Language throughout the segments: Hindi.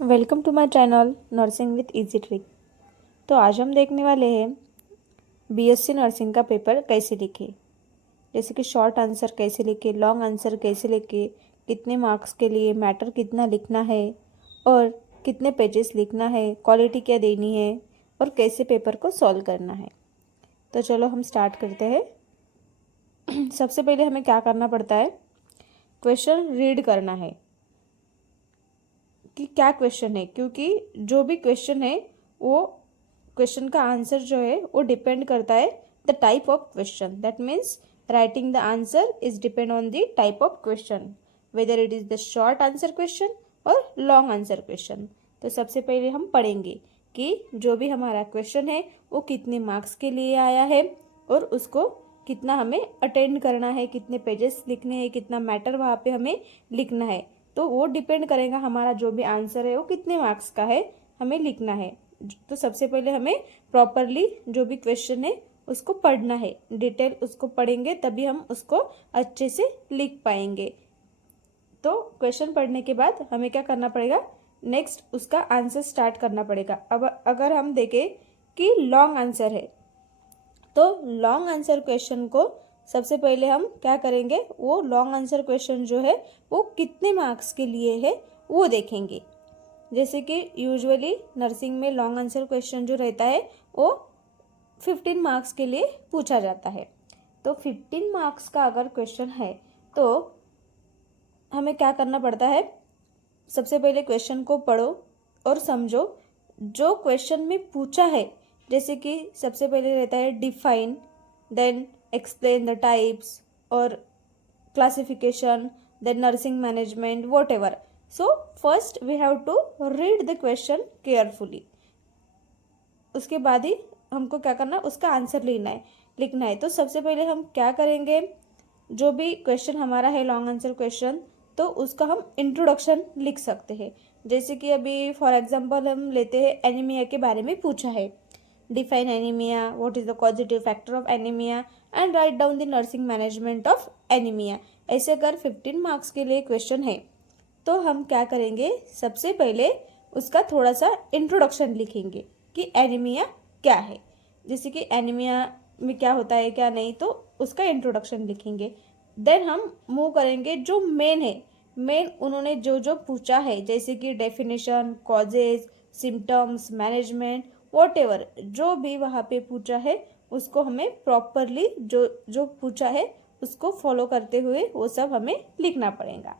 Welcome to my channel nursing with easy trick. तो आज हम देखने वाले हैं बीएससी नर्सिंग का पेपर कैसे लिखे। जैसे कि शॉर्ट आंसर कैसे लिखे, लॉन्ग आंसर कैसे लिखे, कितने मार्क्स के लिए, मैटर कितना लिखना है और कितने पेजेस लिखना है, क्वालिटी क्या देनी है और कैसे पेपर को सॉल्व करना है। तो चलो हम स्टार्ट करते हैं। सबसे पहले हमें क्या करना पड़ता है, क्वेश्चन रीड करना है कि क्या क्वेश्चन है, क्योंकि जो भी क्वेश्चन है वो क्वेश्चन का आंसर जो है वो डिपेंड करता है the type of question. That means writing the answer is depend on the type of question, whether it is the short answer question और लॉन्ग आंसर क्वेश्चन। तो सबसे पहले हम पढ़ेंगे कि जो भी हमारा क्वेश्चन है वो कितने मार्क्स के लिए आया है और उसको कितना हमें अटेंड करना है, कितने पेजेस लिखने हैं, कितना मैटर वहाँ पे हमें लिखना है। तो वो डिपेंड करेगा हमारा जो भी आंसर है वो कितने मार्क्स का है, हमें लिखना है। तो सबसे पहले हमें प्रॉपरली जो भी क्वेश्चन है उसको पढ़ना है, डिटेल उसको पढ़ेंगे तभी हम उसको अच्छे से लिख पाएंगे। तो क्वेश्चन पढ़ने के बाद हमें क्या करना पड़ेगा, नेक्स्ट उसका आंसर स्टार्ट करना पड़ेगा। अब अगर हम देखें कि लॉन्ग आंसर है तो लॉन्ग आंसर क्वेश्चन को सबसे पहले हम क्या करेंगे, वो लॉन्ग आंसर क्वेश्चन जो है वो कितने मार्क्स के लिए है वो देखेंगे। जैसे कि यूजुअली नर्सिंग में लॉन्ग आंसर क्वेश्चन जो रहता है वो 15 मार्क्स के लिए पूछा जाता है। तो 15 मार्क्स का अगर क्वेश्चन है तो हमें क्या करना पड़ता है, सबसे पहले क्वेश्चन को पढ़ो और समझो जो क्वेश्चन में पूछा है। जैसे कि सबसे पहले रहता है define, then explain the types और classification, then nursing management, whatever. So first we have to read the question carefully, उसके बाद ही हमको क्या करना है, उसका आंसर लिखना है। तो सबसे पहले हम क्या करेंगे, जो भी क्वेश्चन हमारा है लॉन्ग आंसर क्वेश्चन, तो उसका हम इंट्रोडक्शन लिख सकते हैं। जैसे कि अभी फॉर एग्जांपल हम लेते हैं एनीमिया के बारे में पूछा है, define anaemia, what is the positive factor of anaemia and write down the nursing management of anaemia. ऐसे अगर 15 मार्क्स के लिए क्वेश्चन है तो हम क्या करेंगे, सबसे पहले उसका थोड़ा सा इंट्रोडक्शन लिखेंगे कि एनीमिया क्या है, जैसे कि एनीमिया में क्या होता है क्या नहीं, तो उसका इंट्रोडक्शन लिखेंगे। देन हम मूव करेंगे जो मेन है, मेन उन्होंने जो जो पूछा है जैसे कि definition, causes, symptoms, management, what ever जो भी वहाँ पे पूछा है उसको हमें प्रॉपरली जो जो पूछा है उसको फॉलो करते हुए वो सब हमें लिखना पड़ेगा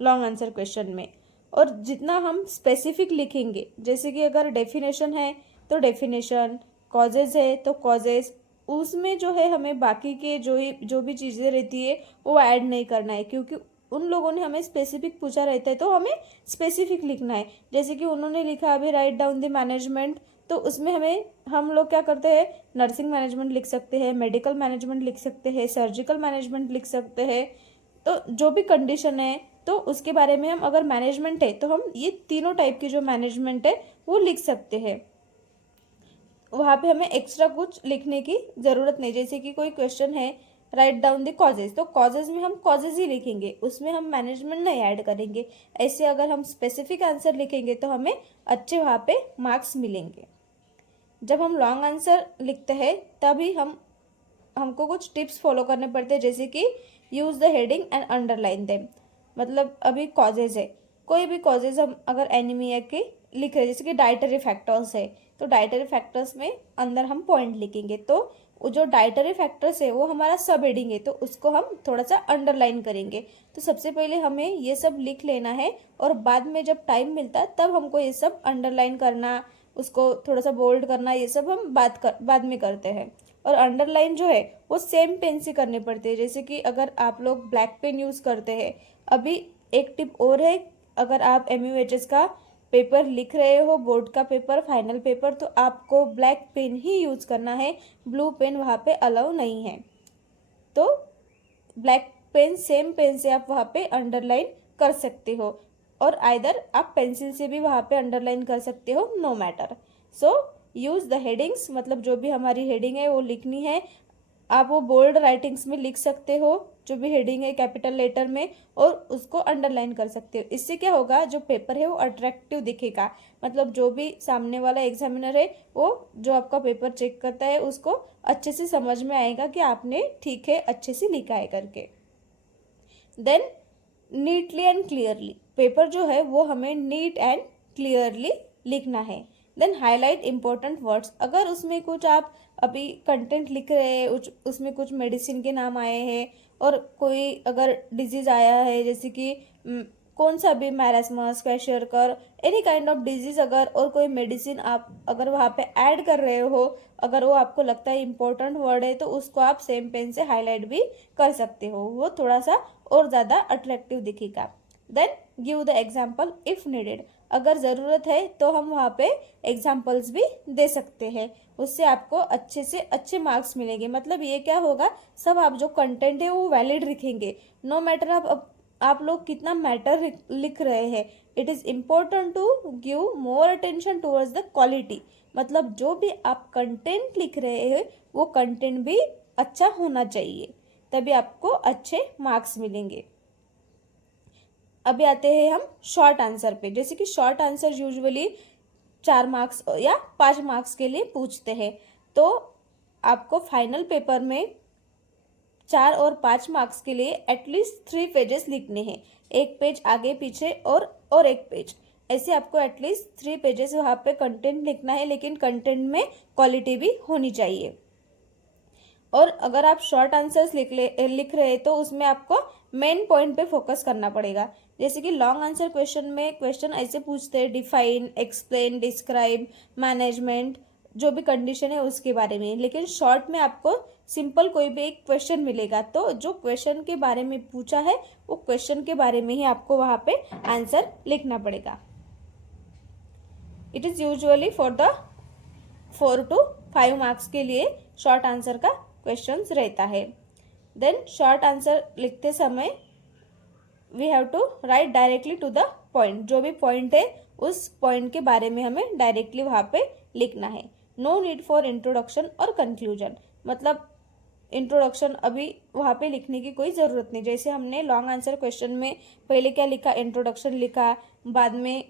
लॉन्ग आंसर क्वेश्चन में। और जितना हम स्पेसिफिक लिखेंगे, जैसे कि अगर डेफिनेशन है तो डेफिनेशन, कॉजेज है तो कॉजेज, उसमें जो है हमें बाकी के जो भी चीज़ें रहती है वो ऐड नहीं करना है, क्योंकि उन लोगों ने हमें स्पेसिफिक पूछा रहता है तो हमें स्पेसिफिक लिखना है। जैसे कि उन्होंने लिखा अभी राइट डाउन द मैनेजमेंट, तो उसमें हम लोग क्या करते हैं, नर्सिंग मैनेजमेंट लिख सकते हैं, मेडिकल मैनेजमेंट लिख सकते हैं, सर्जिकल मैनेजमेंट लिख सकते हैं। तो जो भी कंडीशन है तो उसके बारे में हम अगर मैनेजमेंट है तो हम ये तीनों टाइप की जो मैनेजमेंट है वो लिख सकते हैं। वहाँ पे हमें एक्स्ट्रा कुछ लिखने की ज़रूरत नहीं। जैसे कि कोई क्वेश्चन है राइट डाउन द कॉजेज, तो कॉजेज में हम कॉजेज ही लिखेंगे, उसमें हम मैनेजमेंट नहीं ऐड करेंगे। ऐसे अगर हम स्पेसिफिक आंसर लिखेंगे तो हमें अच्छे वहाँ पे मार्क्स मिलेंगे। जब हम लॉन्ग आंसर लिखते हैं तभी हमको कुछ टिप्स फॉलो करने पड़ते हैं, जैसे कि use the heading and underline them. मतलब अभी कॉजेज है, कोई भी कॉजेज हम अगर एनीमिया के लिख रहे हैं, जैसे कि डाइटरी फैक्टर्स है तो डाइटरी फैक्टर्स में अंदर हम पॉइंट लिखेंगे, तो वो जो डाइटरी फैक्टर्स है वो हमारा सब हेडिंग है तो उसको हम थोड़ा सा अंडरलाइन करेंगे। तो सबसे पहले हमें ये सब लिख लेना है और बाद में जब टाइम मिलता है तब हमको ये सब अंडरलाइन करना, उसको थोड़ा सा बोल्ड करना, ये सब हम बाद में करते हैं। और अंडरलाइन जो है वो सेम पेन से करने पड़ते हैं। जैसे कि अगर आप लोग ब्लैक पेन यूज़ करते हैं, अभी एक टिप और है, अगर आप MUHS का पेपर लिख रहे हो, बोर्ड का पेपर, फाइनल पेपर, तो आपको ब्लैक पेन ही यूज़ करना है, ब्लू पेन वहाँ पे अलाउ नहीं है। तो ब्लैक पेन, सेम पेन से आप वहाँ पे अंडरलाइन कर सकते हो, और आइदर आप पेंसिल से भी वहाँ पे अंडरलाइन कर सकते हो, no matter. So use the headings, मतलब जो भी हमारी हेडिंग है वो लिखनी है। आप वो बोल्ड राइटिंग्स में लिख सकते हो, जो भी हेडिंग है कैपिटल लेटर में, और उसको अंडरलाइन कर सकते हो। इससे क्या होगा, जो पेपर है वो अट्रैक्टिव दिखेगा, मतलब जो भी सामने वाला एग्जामिनर है वो जो आपका पेपर चेक करता है उसको अच्छे से समझ में आएगा कि आपने ठीक है अच्छे से लिखा है करके। Then neatly and clearly, paper जो है वो हमें नीट एंड क्लियरली लिखना है। देन हाईलाइट इंपॉर्टेंट वर्ड्स, अगर उसमें कुछ आप अभी कंटेंट लिख रहे हैं, उसमें कुछ मेडिसिन के नाम आए हैं और कोई अगर डिजीज आया है, जैसे कि कौन सा भी marasmus, kwashiorkor, any kind of disease, अगर और कोई मेडिसिन आप अगर वहाँ पे ऐड कर रहे हो, अगर वो आपको लगता है इंपॉर्टेंट वर्ड है, तो उसको आप सेम पेन से हाईलाइट भी कर सकते हो, वो थोड़ा सा और ज़्यादा अट्रैक्टिव दिखेगा। Then give the example if needed, अगर ज़रूरत है तो हम वहाँ पे एग्जाम्पल्स भी दे सकते हैं, उससे आपको अच्छे से अच्छे मार्क्स मिलेंगे। मतलब ये क्या होगा, सब आप जो कंटेंट है वो वैलिड लिखेंगे, नो मैटर आप लोग कितना मैटर लिख रहे हैं। It is important to give more attention towards the quality, मतलब जो भी आप कंटेंट लिख रहे हैं वो कंटेंट भी अच्छा होना चाहिए, तभी आपको अच्छे मार्क्स मिलेंगे। अभी आते हैं हम शॉर्ट आंसर पे, जैसे कि शॉर्ट आंसर यूजुअली 4 मार्क्स या 5 मार्क्स के लिए पूछते हैं, तो आपको फाइनल पेपर में 4 और 5 मार्क्स के लिए एटलीस्ट 3 पेजेस लिखने हैं, एक पेज आगे पीछे और एक पेज, ऐसे आपको एटलीस्ट 3 पेजेस वहाँ पे कंटेंट लिखना है, लेकिन कंटेंट में क्वालिटी भी होनी चाहिए। और अगर आप शॉर्ट आंसर्स लिख रहे हैं तो उसमें आपको मेन पॉइंट पे फोकस करना पड़ेगा। जैसे कि लॉन्ग आंसर क्वेश्चन में क्वेश्चन ऐसे पूछते हैं, डिफाइन, एक्सप्लेन, डिस्क्राइब, मैनेजमेंट, जो भी कंडीशन है उसके बारे में, लेकिन शॉर्ट में आपको सिंपल कोई भी एक क्वेश्चन मिलेगा, तो जो क्वेश्चन के बारे में पूछा है वो क्वेश्चन के बारे में ही आपको वहाँ पे आंसर लिखना पड़ेगा। It is usually for the 4 to 5 marks के लिए शॉर्ट आंसर का क्वेश्चंस रहता है। देन शॉर्ट आंसर लिखते समय we have to write directly to the point, जो भी पॉइंट है उस पॉइंट के बारे में हमें डायरेक्टली वहाँ पे लिखना है। नो नीड फॉर इंट्रोडक्शन और कंक्लूजन, मतलब इंट्रोडक्शन अभी वहाँ पे लिखने की कोई ज़रूरत नहीं। जैसे हमने लॉन्ग आंसर क्वेश्चन में पहले क्या लिखा, इंट्रोडक्शन लिखा, बाद में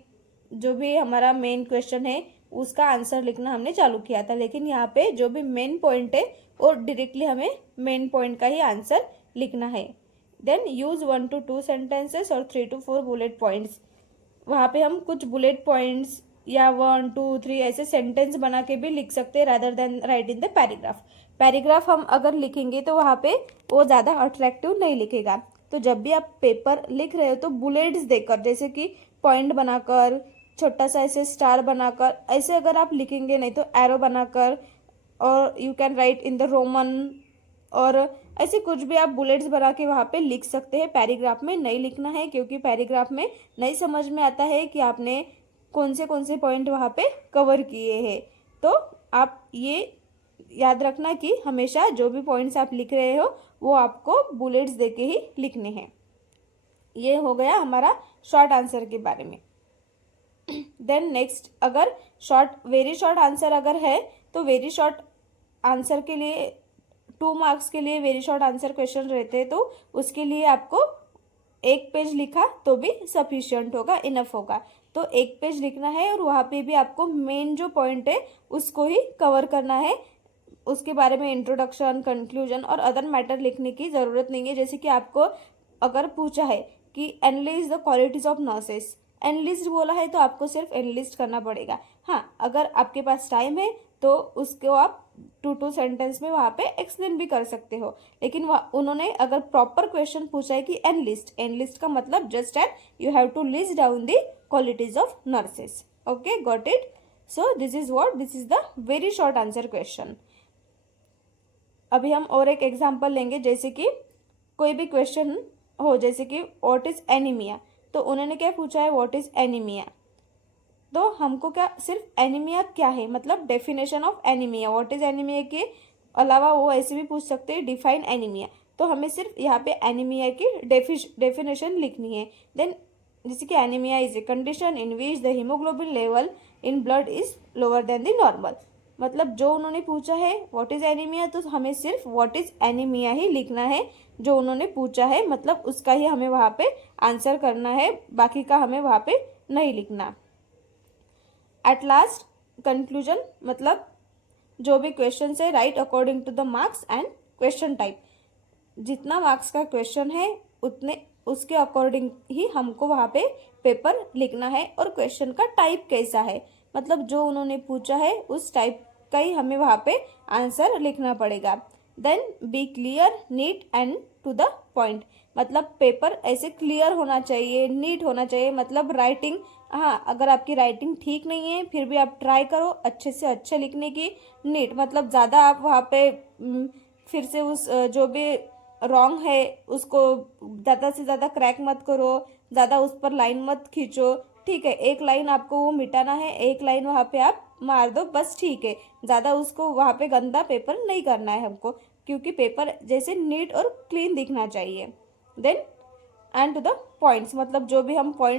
जो भी हमारा मेन क्वेश्चन है उसका आंसर लिखना हमने चालू किया था, लेकिन यहाँ पे जो भी मेन पॉइंट है और डायरेक्टली हमें मेन पॉइंट का ही आंसर लिखना है। देन यूज 1 to 2 सेंटेंसेस और 3 to 4 बुलेट पॉइंट्स, वहाँ पे हम कुछ बुलेट पॉइंट्स या 1 2 3 ऐसे सेंटेंस बना के भी लिख सकते हैं, rather than right in the paragraph हम अगर लिखेंगे तो वहाँ पे वो ज़्यादा अट्रैक्टिव नहीं लिखेगा। तो जब भी आप पेपर लिख रहे हो तो बुलेट्स देकर, जैसे कि पॉइंट बनाकर, छोटा सा ऐसे स्टार बनाकर, ऐसे अगर आप लिखेंगे, नहीं तो एरो बनाकर, और you can write in the Roman, और ऐसे कुछ भी आप बुलेट्स बना के वहाँ पे लिख सकते हैं। पैराग्राफ में नहीं लिखना है, क्योंकि पैराग्राफ में नहीं समझ में आता है कि आपने कौन से पॉइंट वहाँ पे कवर किए हैं। तो आप ये याद रखना कि हमेशा जो भी पॉइंट्स आप लिख रहे हो वो आपको बुलेट्स दे के ही लिखने हैं। ये हो गया हमारा शॉर्ट आंसर के बारे में। देन नेक्स्ट, अगर वेरी शॉर्ट आंसर अगर है तो वेरी शॉर्ट आंसर के लिए 2 मार्क्स के लिए वेरी शॉर्ट आंसर क्वेश्चन रहते हैं, तो उसके लिए आपको 1 पेज लिखा तो भी सफिशिएंट होगा, इनफ होगा। तो 1 पेज लिखना है और वहाँ पे भी आपको मेन जो पॉइंट है उसको ही कवर करना है, उसके बारे में इंट्रोडक्शन, कंक्लूजन और अदर मैटर लिखने की ज़रूरत नहीं है। जैसे कि आपको अगर पूछा है कि analyse the qualities of nurses, analyst बोला है तो आपको सिर्फ एनालिस्ट करना पड़ेगा। हाँ, अगर आपके पास टाइम है तो उसको आप 2 सेंटेंस में वहाँ पे एक्सप्लेन भी कर सकते हो, लेकिन उन्होंने अगर प्रॉपर क्वेश्चन पूछा है कि एनालिस्ट का मतलब just and you have to list down the qualities of nurses. Okay, got it. So this is the very short answer question. अभी हम और एक एग्जाम्पल लेंगे, जैसे कि कोई भी क्वेश्चन हो, जैसे कि व्हाट इज एनीमिया, तो उन्होंने क्या पूछा है, व्हाट इज एनीमिया, तो हमको क्या सिर्फ एनीमिया क्या है, मतलब definition of anaemia, what is anaemia के अलावा वो ऐसे भी पूछ सकते हैं डिफाइन एनीमिया, तो हमें सिर्फ यहाँ पे एनीमिया की डेफिनेशन लिखनी है। देन जैसे कि anaemia is a condition in which the haemoglobin level in blood is lower than the normal, मतलब जो उन्होंने पूछा है व्हाट इज एनीमिया, तो हमें सिर्फ व्हाट इज एनीमिया ही लिखना है, जो उन्होंने पूछा है मतलब उसका ही हमें वहाँ पे आंसर करना है, बाकी का हमें वहाँ पे नहीं लिखना। एट लास्ट कंक्लूजन, मतलब जो भी क्वेश्चन है write according to the marks and question type. जितना मार्क्स का क्वेश्चन है उतने उसके अकॉर्डिंग ही हमको वहाँ पे पेपर लिखना है, और क्वेश्चन का टाइप कैसा है मतलब जो उन्होंने पूछा है उस टाइप का ही हमें वहाँ पे आंसर लिखना पड़ेगा। Then be clear, neat and to the point, मतलब पेपर ऐसे क्लियर होना चाहिए, नीट होना चाहिए, मतलब राइटिंग, हाँ अगर आपकी राइटिंग ठीक नहीं है फिर भी आप ट्राई करो अच्छे से अच्छे लिखने की। नीट मतलब ज़्यादा आप वहाँ पे फिर से उस जो भी रॉन्ग है उसको ज़्यादा से ज़्यादा क्रैक मत करो, ज़्यादा उस पर लाइन मत खींचो, ठीक है, एक लाइन आपको वो मिटाना है, एक लाइन वहाँ पे आप मार दो बस, ठीक है, ज़्यादा उसको वहाँ पे गंदा पेपर नहीं करना है हमको, क्योंकि पेपर जैसे नीट और क्लीन दिखना चाहिए। Then and to the points, मतलब जो भी हम पॉइंट